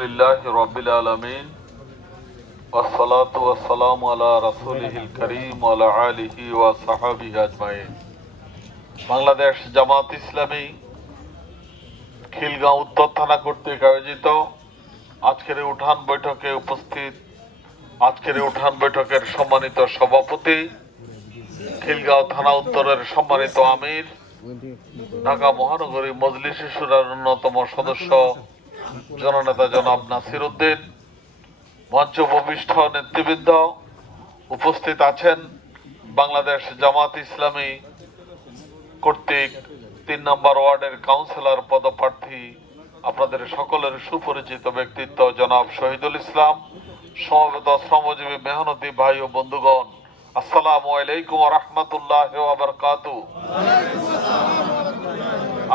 লিল্লাহি রাব্বিল আলামিন ওয়াসসালাতু ওয়াসসালামু আলা রাসূলিহিল কারীম ওয়া আলা আলিহি ওয়া সাহবিহি আজমাইন। বাংলাদেশ জামাত ইসলামী খিলগাঁও উত্তর থানা কর্তৃক আয়োজিত আজকের উঠান বৈঠকের সম্মানিত সভাপতি, খিলগাঁও থানা উত্তরের সম্মানিত আমির, ঢাকা মহানগরী মজলিসে শুরার অন্যতম সদস্য জননেতা জনাব নাসির উদ্দিন, মঞ্চ উপবিষ্ট নেতৃবৃন্দ, উপস্থিত আছেন বাংলাদেশ জামাত ইসলামী কর্তৃক ৩ নম্বর ওয়ার্ডের কাউন্সিলর পদপ্রার্থী আপনাদের সকলের সুপরিচিত ব্যক্তিত্ব জনাব শহীদুল ইসলাম, সমবেত শ্রমজীবী মেহনতি ভাই ও বন্ধুগণ, আসসালামু আলাইকুম ওয়া রাহমাতুল্লাহি ওয়া বারাকাতুহু।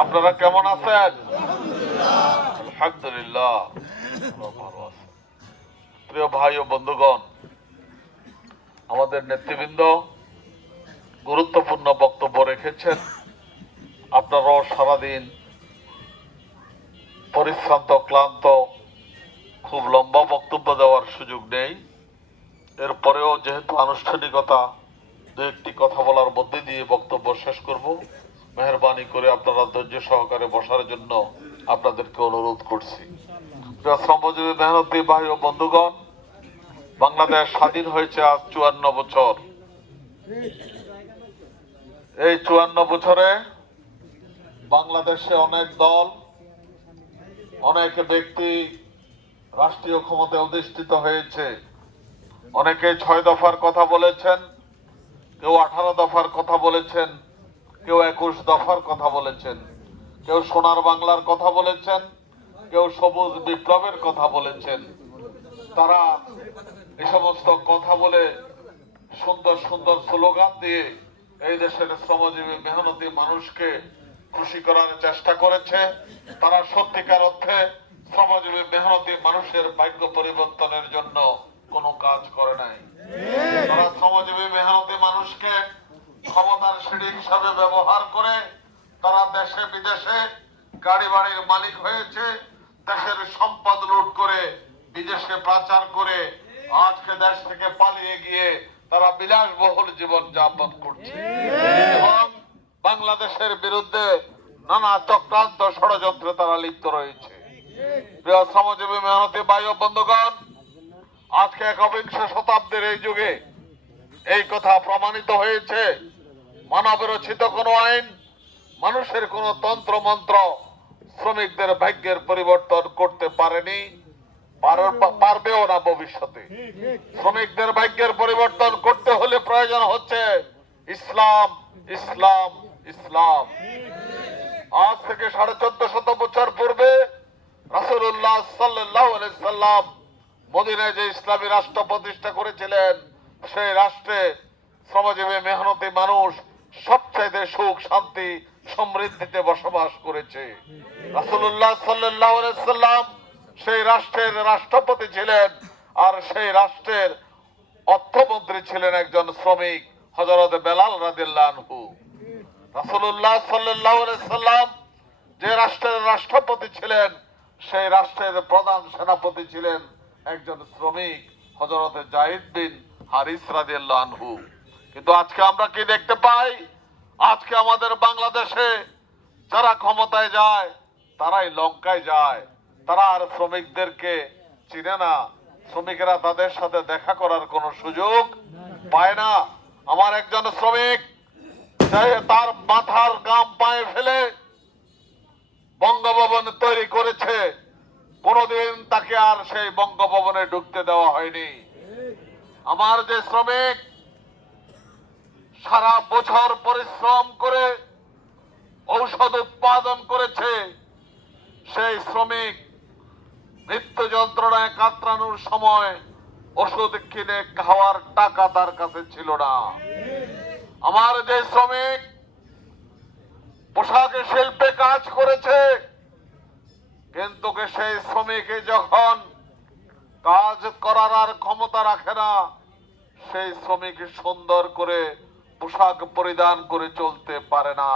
আপনারা কেমন আছেন? আলহামদুলিল্লাহ ভালো আছি। প্রিয় ভাই ও বন্ধুগণ, আমাদের নেতৃবৃন্দ গুরুত্বপূর্ণ বক্তব্য রেখেছেন। আপনারাও সারাদিন পরিশ্রান্ত ক্লান্ত, খুব লম্বা বক্তব্য দেওয়ার সুযোগ নেই। এরপরেও যেহেতু আনুষ্ঠানিকতা, দু একটি কথা বলার মধ্যে দিয়ে বক্তব্য শেষ করব। মেহরবানি করে আপনারা ধৈর্য সহকারে বসার জন্য আপনাদেরকে অনুরোধ করছি। শ্রমজীবী মেহনতি ভাই ও বন্ধুগণ, বাংলাদেশ স্বাধীন হয়েছে আজ ৫৪ বছর। এই ৫৪ বছরে বাংলাদেশে অনেক দল, অনেক ব্যক্তি রাষ্ট্রীয় ক্ষমতায় অধিষ্ঠিত হয়েছে। অনেকে ৬ দফার কথা বলেছেন, কেউ ১৮ দফার কথা বলেছেন, কেউ ২১ দফার কথা বলেছেন, কেউ সোনার বাংলার কথা বলেছেন, কেউ সবুজ বিপ্লবের কথা বলেছেন। তারা এই সমস্ত কথা বলে সুন্দর সুন্দর স্লোগান দিয়ে এই দেশের শ্রমজীবী মেহনতি মানুষকে খুশি করার চেষ্টা করেছে। তারা সত্যিকার অর্থে শ্রমজীবী মেহনতি মানুষের ভাগ্য পরিবর্তনের জন্য কোনো কাজ করে নাই। তারা শ্রমজীবী মেহনতি মানুষকে ক্ষমতার সিঁড়ি হিসাবে ব্যবহার করে তারা দেশে বিদেশে গাড়ি বাড়ির মালিক হয়েছে। দেশের সম্পদ লুট করে বিদেশে পাচার করে আজকে দেশ থেকে পালিয়ে গিয়ে তারা বিলাসবহুল জীবন যাপন করছে এবং বাংলাদেশের বিরুদ্ধে নানা চক্রান্ত ষড়যন্ত্রে তারা লিপ্ত রয়েছে। প্রিয় শ্রমজীবী মেহনতি ভাই ও বন্ধুগণ, আজকে একবিংশ শতাব্দীর এই যুগে এই কথা প্রমাণিত হয়েছে, মানবরচিত কোনো আইন, মানুষের কোনো তন্ত্র মন্ত্র শ্রমিকদের ভাগ্যের পরিবর্তন করতে পারেনি, পারবেও না ভবিষ্যতে। শ্রমিকদের ভাগ্যের পরিবর্তন করতে হলে প্রয়োজন হচ্ছে ইসলাম, ইসলাম, ইসলাম। আজ থেকে ১৪৫০ বছর পূর্বে রাসূলুল্লাহ সাল্লাল্লাহু আলাইহি সাল্লাম মদিনায় যে ইসলামী রাষ্ট্র প্রতিষ্ঠা করেছিলেন, সেই রাষ্ট্রে শ্রমজীবী মেহনতি মানুষ সবচাইতে সুখ, শান্তি, সমৃদ্ধিতে বসবাস করেছে। রাসূলুল্লাহ সাল্লাল্লাহু আলাইহি সাল্লাম সেই রাষ্ট্রের রাষ্ট্রপতি ছিলেন, আর সেই রাষ্ট্রের অর্থমন্ত্রী ছিলেন একজন শ্রমিক, হযরত বেলাল রাদিয়াল্লাহু আনহু। রাসূলুল্লাহ সাল্লাল্লাহু আলাইহি সাল্লাম যে রাষ্ট্রের রাষ্ট্রপতি ছিলেন, সেই রাষ্ট্রের প্রধান সেনাপতি ছিলেন একজন শ্রমিক, হযরত যায়েদ বিন হারিস রাদিয়াল্লাহু আনহু। কিন্তু আজকে আমরা কি দেখতে পাই? আজকে আমাদের বাংলাদেশে যারা ক্ষমতায় যায় তারাই লঙ্কায় যায়। তারা আর শ্রমিকদেরকে চিনে না। শ্রমিকেরা তাদের সাথে দেখা করার কোনো সুযোগ পায় না। আমার একজন শ্রমিক তার মাথার গাম পায়ে ফেলে বঙ্গভবন তৈরি করেছে, কোনদিন তাকে আর সেই বঙ্গভবনে ঢুকতে দেওয়া হয়নি। আমার যে শ্রমিক সারা বছর পরিশ্রম করে ঔষধ উৎপাদন করেছে, সেই শ্রমিক মৃত্যু যন্ত্রণায় কাতরানোর সময় ওষুধ কিনে খাওয়ার টাকা তার কাছে ছিল না। আমার যে শ্রমিক পোশাক শিল্পে কাজ করেছে, কিন্তু সেই শ্রমিকে যখন কাজ করার আর ক্ষমতা রাখে না, সেই শ্রমিক সুন্দর করে পোশাক পরিধান করে চলতে পারে না।